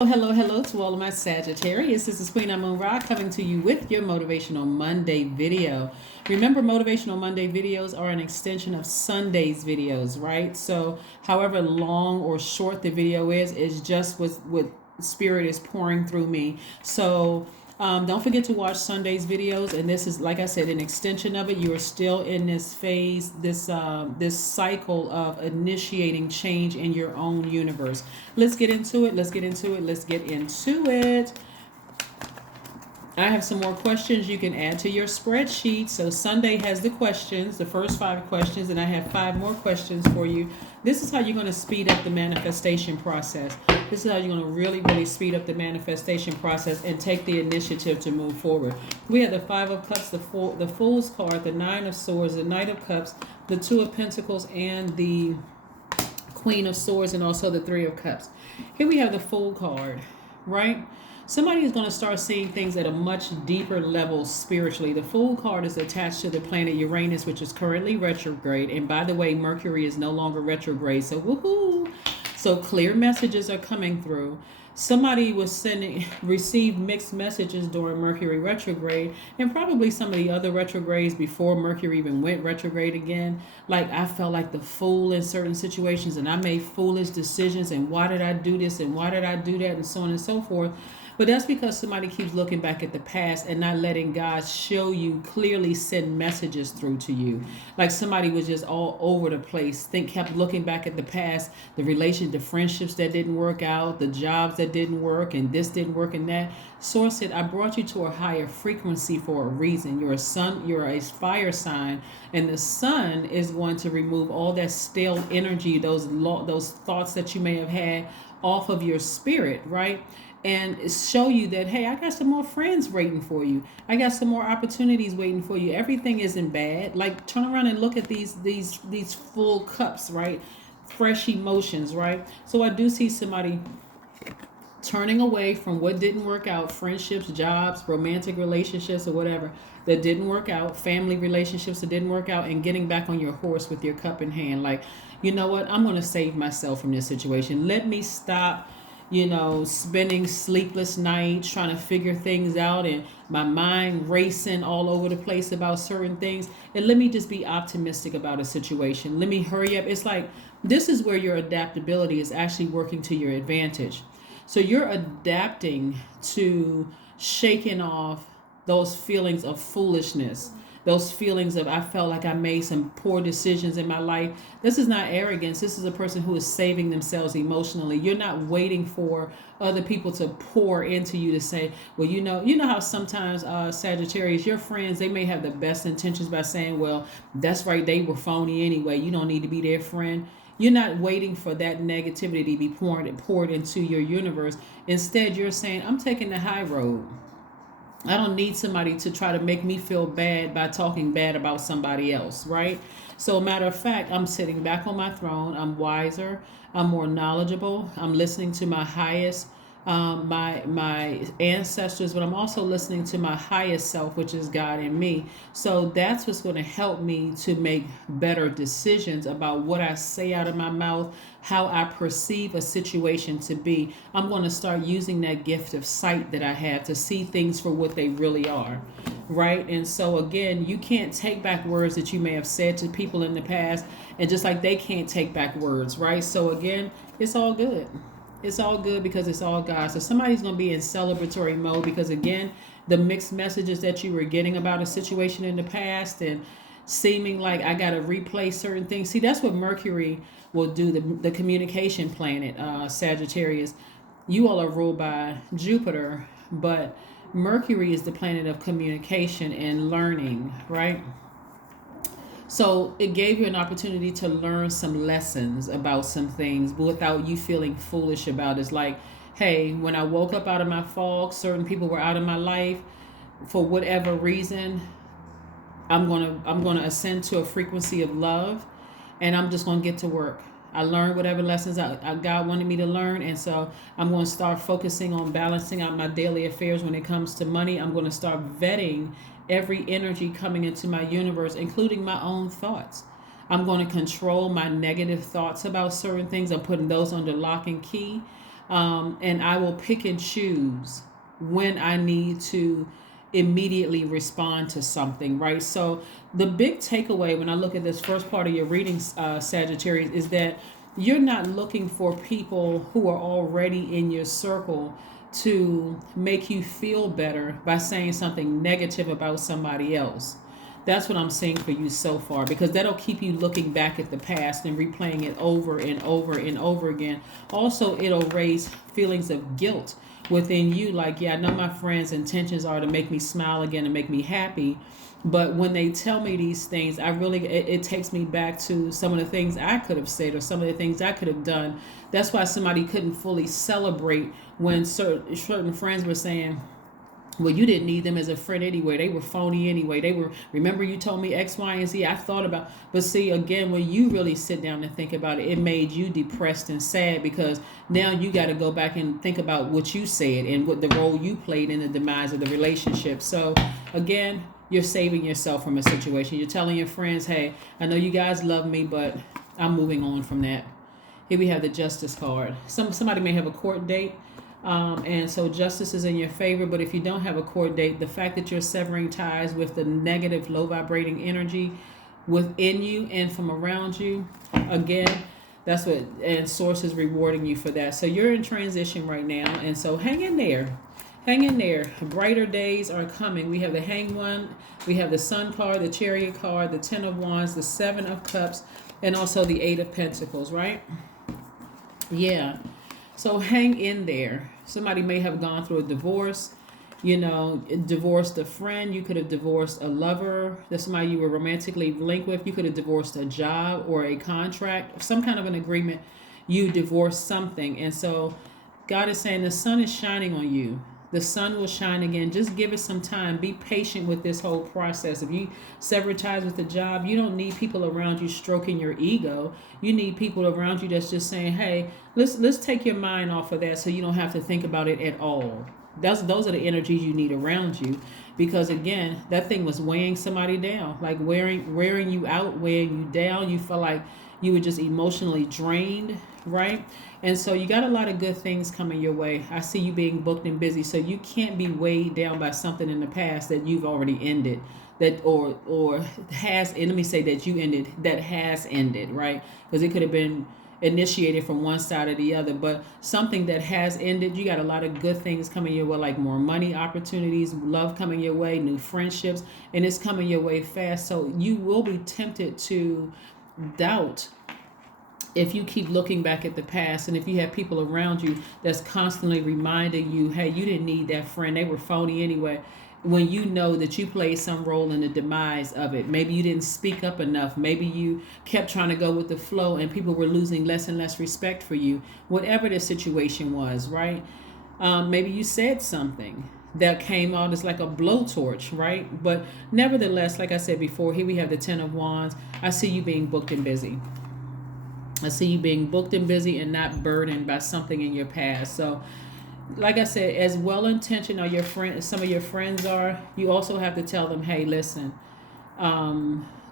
Hello to all of my Sagittarius. This is Queen Amun Ra coming to you with your Motivational Monday video. Remember, Motivational Monday videos are an extension of Sunday's videos, right? So however long or short the video is just what Spirit is pouring through me. So don't forget to watch Sunday's videos, and this is, like I said, an extension of it. You are still in this phase, this cycle of initiating change in your own universe. Let's get into it. I have some more questions you can add to your spreadsheet. So Sunday has the questions, the first 5 questions, and I have 5 more questions for you. This is how you're going to speed up the manifestation process. This is how you're going to really speed up the manifestation process and take the initiative to move forward. We have the 5 of Cups, the Fool's card, the 9 of Swords, the Knight of Cups, the 2 of Pentacles, and the Queen of Swords, and also the 3 of Cups. Here we have the Fool card, right? Somebody is going to start seeing things at a much deeper level spiritually. The Fool card is attached to the planet Uranus, which is currently retrograde. And by the way, Mercury is no longer retrograde. So woohoo! So clear messages are coming through. Somebody was received mixed messages during Mercury retrograde, and probably some of the other retrogrades before Mercury even went retrograde again. Like, I felt like the fool in certain situations, and I made foolish decisions, and why did I do this, and why did I do that, and so on and so forth. But that's because somebody keeps looking back at the past and not letting God show you, clearly send messages through to you. Like somebody was just all over the place, kept looking back at the past, the friendships that didn't work out, the jobs that didn't work, and this didn't work and that. Source said, I brought you to a higher frequency for a reason. You're a fire sign, and the sun is going to remove all that stale energy, those thoughts that you may have had off of your spirit, right? And show you that, hey, I got some more friends waiting for you. I got some more opportunities waiting for you. Everything isn't bad. Like, turn around and look at these full cups, right? Fresh emotions, right? So I do see somebody turning away from what didn't work out, friendships, jobs, romantic relationships, or whatever that didn't work out, family relationships that didn't work out, and getting back on your horse with your cup in hand. Like, you know what? I'm going to save myself from this situation. Let me stop spending sleepless nights trying to figure things out and my mind racing all over the place about certain things. And let me just be optimistic about a situation. Let me hurry up. It's like, this is where your adaptability is actually working to your advantage. So you're adapting to shaking off those feelings of foolishness, those feelings of, I felt like I made some poor decisions in my life. This is not arrogance. This is a person who is saving themselves emotionally. You're not waiting for other people to pour into you to say, well, you know how sometimes Sagittarius, your friends, they may have the best intentions by saying, well, that's right, they were phony anyway. You don't need to be their friend. You're not waiting for that negativity to be poured into your universe. Instead, you're saying, I'm taking the high road. I don't need somebody to try to make me feel bad by talking bad about somebody else, right? So, matter of fact, I'm sitting back on my throne. I'm wiser. I'm more knowledgeable. I'm listening to my highest, my ancestors, but I'm also listening to my highest self, which is God in me. So that's what's going to help me to make better decisions about what I say out of my mouth, how I perceive a situation to be. I'm going to start using that gift of sight that I have to see things for what they really are, right? And so again, you can't take back words that you may have said to people in the past, and just like they can't take back words, right? So again, it's all good. It's all good because it's all God. So somebody's going to be in celebratory mode because, again, the mixed messages that you were getting about a situation in the past and seeming like I got to replay certain things. See, that's what Mercury will do, the communication planet, Sagittarius. You all are ruled by Jupiter, but Mercury is the planet of communication and learning, right? So it gave you an opportunity to learn some lessons about some things without you feeling foolish about it. It's like, hey, when I woke up out of my fog, certain people were out of my life for whatever reason. I'm gonna ascend to a frequency of love, and I'm just gonna get to work. I learned whatever lessons God wanted me to learn, and so I'm going to start focusing on balancing out my daily affairs when it comes to money. I'm going to start vetting every energy coming into my universe, including my own thoughts. I'm going to control my negative thoughts about certain things. I'm putting those under lock and key. And I will pick and choose when I need to immediately respond to something, right? So the big takeaway when I look at this first part of your reading, Sagittarius, is that you're not looking for people who are already in your circle to make you feel better by saying something negative about somebody else. That's what I'm seeing for you so far, because that'll keep you looking back at the past and replaying it over and over and over again. Also, it'll raise feelings of guilt within you, like, yeah, I know my friends' intentions are to make me smile again and make me happy, but when they tell me these things, it takes me back to some of the things I could have said or some of the things I could have done. That's why somebody couldn't fully celebrate when certain friends were saying, well, you didn't need them as a friend anyway. They were phony anyway. Remember you told me X, Y, and Z. I thought about, but see, again, when you really sit down and think about it, it made you depressed and sad, because now you got to go back and think about what you said and what the role you played in the demise of the relationship. So again, you're saving yourself from a situation. You're telling your friends, hey, I know you guys love me, but I'm moving on from that. Here we have the Justice card. Somebody may have a court date. And so justice is in your favor, but if you don't have a court date, the fact that you're severing ties with the negative, low vibrating energy within you and from around you, again, that's what, and source is rewarding you for that. So you're in transition right now, and so hang in there. Hang in there. Brighter days are coming. We have the Hanged One, we have the Sun card, the Chariot card, the Ten of Wands, the Seven of Cups, and also the Eight of Pentacles, right? Yeah. So hang in there. Somebody may have gone through a divorce, divorced a friend. You could have divorced a lover. That's somebody you were romantically linked with. You could have divorced a job or a contract, some kind of an agreement. You divorced something. And so God is saying the sun is shining on you. The sun will shine again. Just give it some time. Be patient with this whole process. If you sever ties with the job, you don't need people around you stroking your ego. You need people around you that's just saying, hey, let's take your mind off of that so you don't have to think about it at all. Those are the energies you need around you, because again, that thing was weighing somebody down, like wearing you out, weighing you down. You felt like you were just emotionally drained, right? And so you got a lot of good things coming your way. I see you being booked and busy, so you can't be weighed down by something in the past that you've already ended, that or has. And let me say that you ended, that has ended, right? Because it could have been initiated from one side or the other, but something that has ended. You got a lot of good things coming your way, like more money opportunities, love coming your way, new friendships, and it's coming your way fast. So you will be tempted to doubt if you keep looking back at the past, and if you have people around you that's constantly reminding you, hey, you didn't need that friend, they were phony anyway, when you know that you played some role in the demise of it. Maybe you didn't speak up enough. Maybe you kept trying to go with the flow and people were losing less and less respect for you. Whatever the situation was, right? Maybe you said something that came out as like a blowtorch, right? But nevertheless, like I said before, here we have the Ten of Wands. I see you being booked and busy. I see you being booked and busy and not burdened by something in your past. So, like I said, as well-intentioned as some of your friends are, you also have to tell them, hey, listen,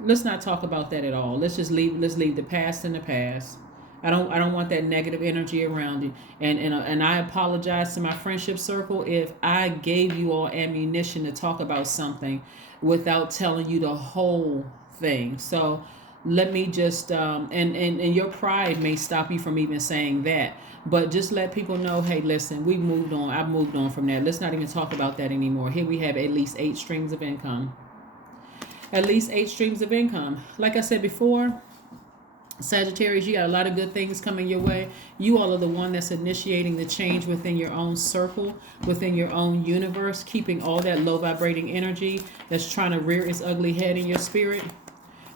let's not talk about that at all. Let's leave the past in the past. I don't want that negative energy around you. And I apologize to my friendship circle if I gave you all ammunition to talk about something without telling you the whole thing. So let me just and your pride may stop you from even saying that, but just let people know, hey, listen, we moved on. I've moved on from that. Let's not even talk about that anymore. Here we have at least 8 streams of income. At least 8 streams of income. Like I said before, Sagittarius, you got a lot of good things coming your way. You all are the one that's initiating the change within your own circle, within your own universe, keeping all that low vibrating energy that's trying to rear its ugly head in your spirit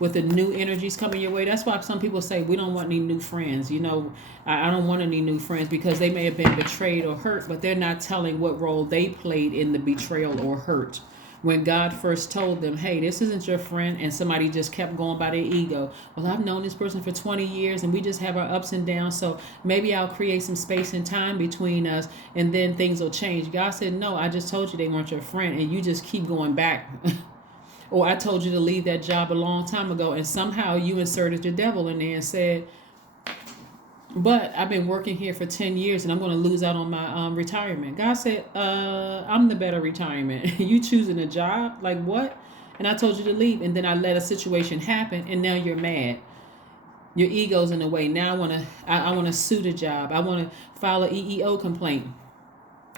with the new energies coming your way. That's why some people say we don't want any new friends. I don't want any new friends, because they may have been betrayed or hurt, but they're not telling what role they played in the betrayal or hurt. When God first told them, hey, this isn't your friend, and somebody just kept going by their ego. Well, I've known this person for 20 years and we just have our ups and downs, so maybe I'll create some space and time between us and then things will change. God said, no, I just told you they weren't your friend and you just keep going back. Or I told you to leave that job a long time ago, and somehow you inserted the devil in there and said, but I've been working here for 10 years and I'm going to lose out on my retirement. God said, I'm the better retirement. You choosing a job? Like what? And I told you to leave. And then I let a situation happen and now you're mad. Your ego's in the way. Now I want to sue the job. I want to file an EEO complaint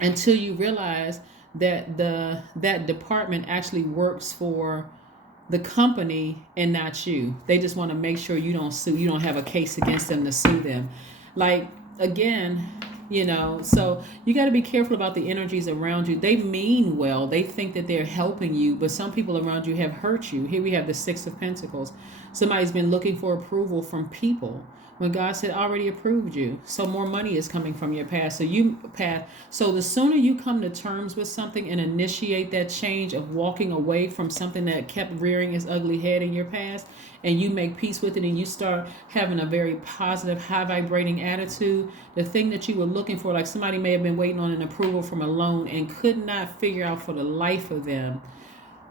until you realize that that department actually works for the company and not you. They just want to make sure you don't sue. You don't have a case against them to sue them. Like, again, so you got to be careful about the energies around you. They mean well. They think that they're helping you, but some people around you have hurt you. Here we have the Six of Pentacles. Somebody's been looking for approval from people when God said, I already approved you. So more money is coming from your past. So the sooner you come to terms with something and initiate that change of walking away from something that kept rearing its ugly head in your past, and you make peace with it and you start having a very positive, high vibrating attitude, the thing that you were looking for, like somebody may have been waiting on an approval from a loan and could not figure out for the life of them,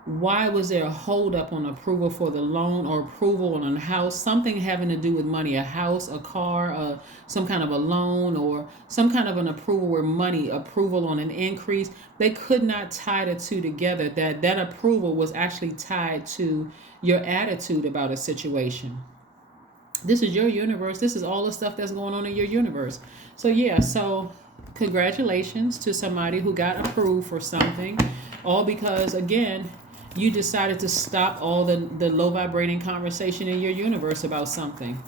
why was there a hold up on approval for the loan or approval on a house, something having to do with money, a house, a car, some kind of a loan, or some kind of an approval where money, approval on an increase. They could not tie the two together. That approval was actually tied to your attitude about a situation. This is your universe. This is all the stuff that's going on in your universe. So congratulations to somebody who got approved for something, all because, again, you decided to stop all the low vibrating conversation in your universe about something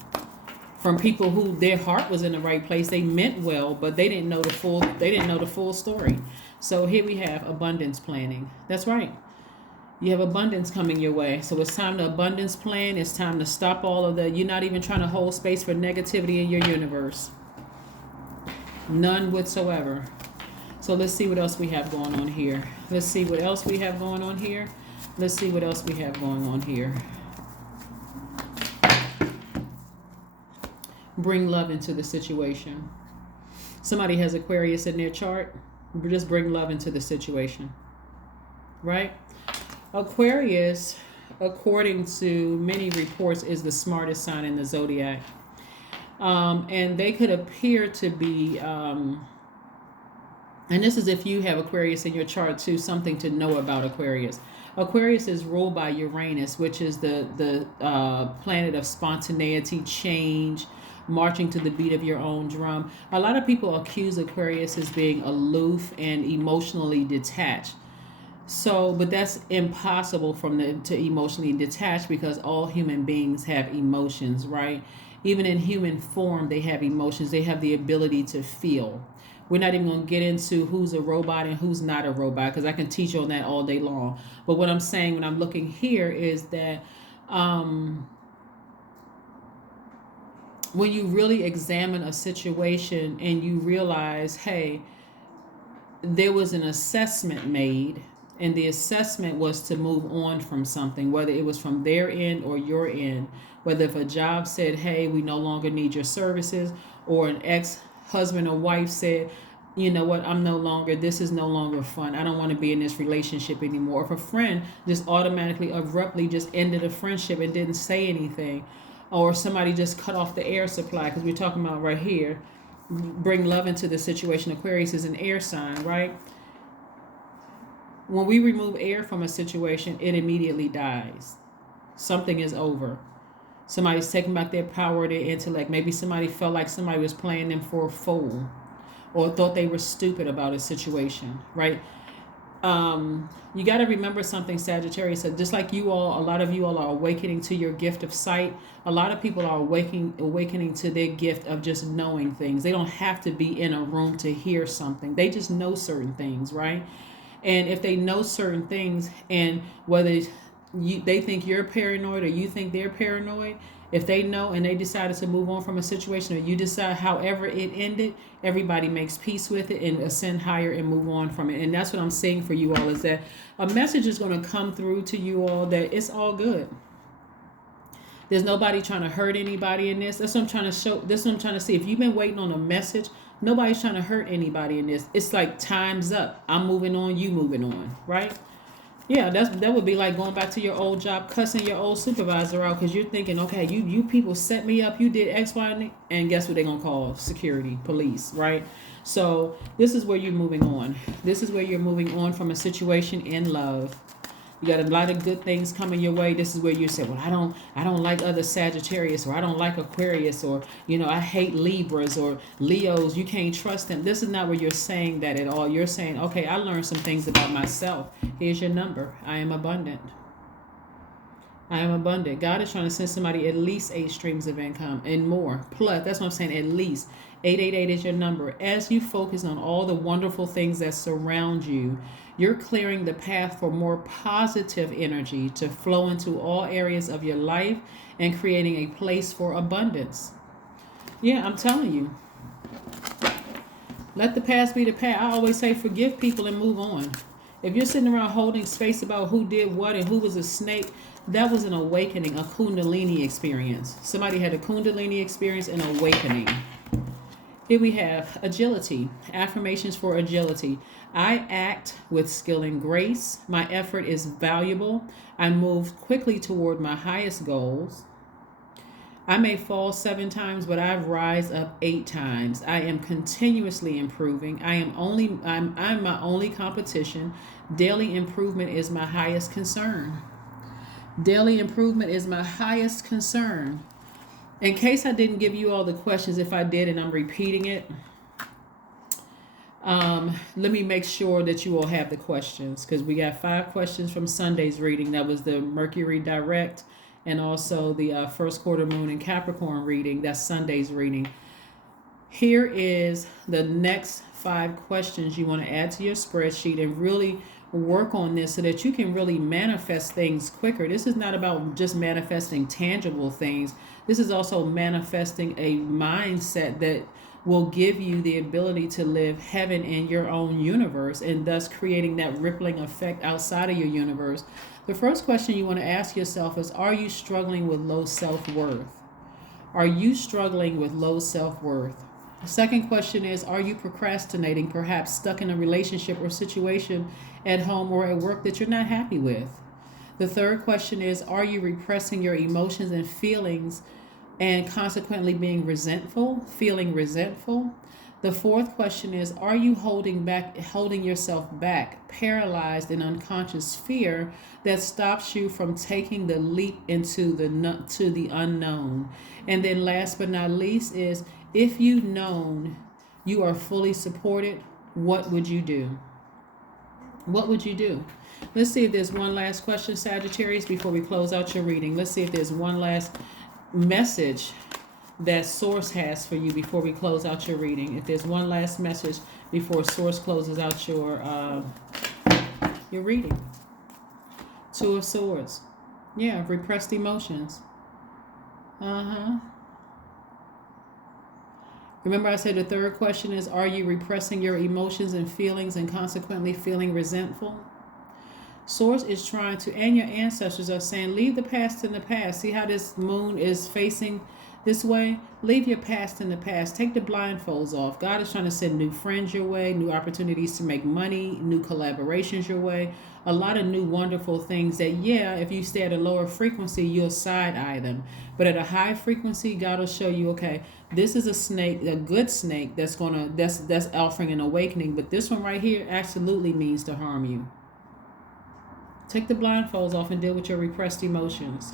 from people who their heart was in the right place. They meant well, but they didn't know the full story. So here we have abundance planning. That's right. You have abundance coming your way. So it's time to abundance plan. It's time to stop all of you're not even trying to hold space for negativity in your universe. None whatsoever. So let's see what else we have going on here. Let's see what else we have going on here. Let's see what else we have going on here. Bring love into the situation. Somebody has Aquarius in their chart. Just bring love into the situation. Right? Aquarius, according to many reports, is the smartest sign in the zodiac. And they could appear to be... and this is if you have Aquarius in your chart too, something to know about Aquarius. Aquarius is ruled by Uranus, which is the planet of spontaneity, change, marching to the beat of your own drum. A lot of people accuse Aquarius as being aloof and emotionally detached. But that's impossible to emotionally detach, because all human beings have emotions, right? Even in human form, they have emotions. They have the ability to feel. We're not even going to get into who's a robot and who's not a robot, because I can teach you on that all day long. But what I'm saying when I'm looking here is that when you really examine a situation and you realize, hey, there was an assessment made, and the assessment was to move on from something, whether it was from their end or your end, whether if a job said, hey, we no longer need your services, or an ex-husband or wife said, you know what, this is no longer fun. I don't want to be in this relationship anymore. If a friend just automatically, abruptly just ended a friendship and didn't say anything, or somebody just cut off the air supply, because we're talking about right here, bring love into the situation. Aquarius is an air sign, right? When we remove air from a situation, it immediately dies. Something is over. Somebody's taking back their power, their intellect. Maybe somebody felt like somebody was playing them for a fool, or thought they were stupid about a situation, right? You got to remember something, Sagittarius. So just like you all, a lot of you all are awakening to your gift of sight. A lot of people are awakening to their gift of just knowing things. They don't have to be in a room to hear something. They just know certain things, right? And if they know certain things, and whether they think you're paranoid or you think they're paranoid, if they know and they decided to move on from a situation, or you decide however it ended, everybody makes peace with it and ascend higher and move on from it. And that's what I'm saying for you all, is that a message is going to come through to you all that it's all good. There's nobody trying to hurt anybody in this. That's what I'm trying to show. That's what I'm trying to see. If you've been waiting on a message, nobody's trying to hurt anybody in this. It's like time's up. I'm moving on, you moving on, right? Yeah, that would be like going back to your old job, cussing your old supervisor out because you're thinking, okay, you people set me up, you did X, Y, and guess what they're gonna call? Security, police, right? So this is where you're moving on. This is where you're moving on from a situation in love. You got a lot of good things coming your way. This is where you say, well, I don't like other Sagittarius, or I don't like Aquarius, or I hate Libras or Leos. You can't trust them. This is not where you're saying that at all. You're saying, okay, I learned some things about myself. Here's your number. I am abundant. I am abundant. God is trying to send somebody at least 8 streams of income and more. Plus, that's what I'm saying, at least. 888 is your number. As you focus on all the wonderful things that surround you, you're clearing the path for more positive energy to flow into all areas of your life and creating a place for abundance. Yeah, I'm telling you. Let the past be the past. I always say forgive people and move on. If you're sitting around holding space about who did what and who was a snake, that was an awakening, a kundalini experience. Somebody had a kundalini experience and awakening. Here we have agility, affirmations for agility. I act with skill and grace. My effort is valuable. I move quickly toward my highest goals. I may fall 7 times, but I rise up 8 times. I am continuously improving. I'm my only competition. Daily improvement is my highest concern. Daily improvement is my highest concern. In case I didn't give you all the questions, if I did and I'm repeating it, let me make sure that you all have the questions, because we got 5 questions from Sunday's reading. That was the Mercury direct and also the first quarter moon in Capricorn reading. That's Sunday's reading. Here is the next 5 questions you want to add to your spreadsheet and really work on this so that you can really manifest things quicker. This is not about just manifesting tangible things. This is also manifesting a mindset that will give you the ability to live heaven in your own universe, and thus creating that rippling effect outside of your universe. The first question you want to ask yourself is, are you struggling with low self-worth? Are you struggling with low self-worth? The second question is, are you procrastinating, perhaps stuck in a relationship or situation at home or at work that you're not happy with? The third question is, are you repressing your emotions and feelings and consequently being resentful, feeling resentful? The fourth question is, are you holding yourself back, paralyzed in unconscious fear that stops you from taking the leap into the unknown? And then last but not least is, if you've known you are fully supported, what would you do? What would you do? Let's see if there's one last question, Sagittarius, before we close out your reading. Let's see if there's one last message that Source has for you before we close out your reading. If there's one last message before Source closes out your reading. 2 of Swords. Yeah, repressed emotions. Remember I said the third question is, are you repressing your emotions and feelings and consequently feeling resentful? Source is trying to, and your ancestors are saying, leave the past in the past. See how this moon is facing this way? Leave your past in the past. Take the blindfolds off. God is trying to send new friends your way, new opportunities to make money, new collaborations your way, a lot of new wonderful things that, yeah, if you stay at a lower frequency, you'll side-eye them. But at a high frequency, God will show you, okay, this is a snake, a good snake that's offering an awakening, but this one right here absolutely means to harm you. Take the blindfolds off and deal with your repressed emotions.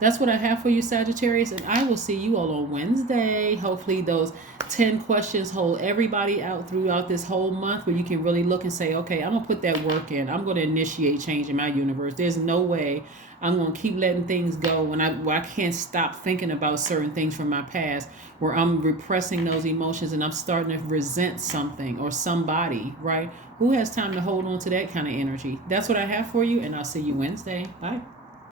That's what I have for you, Sagittarius, and I will see you all on Wednesday. Hopefully those 10 questions hold everybody out throughout this whole month, where you can really look and say, okay, I'm going to put that work in. I'm going to initiate change in my universe. There's no way I'm going to keep letting things go where I can't stop thinking about certain things from my past, where I'm repressing those emotions and I'm starting to resent something or somebody, right? Who has time to hold on to that kind of energy? That's what I have for you, and I'll see you Wednesday. Bye.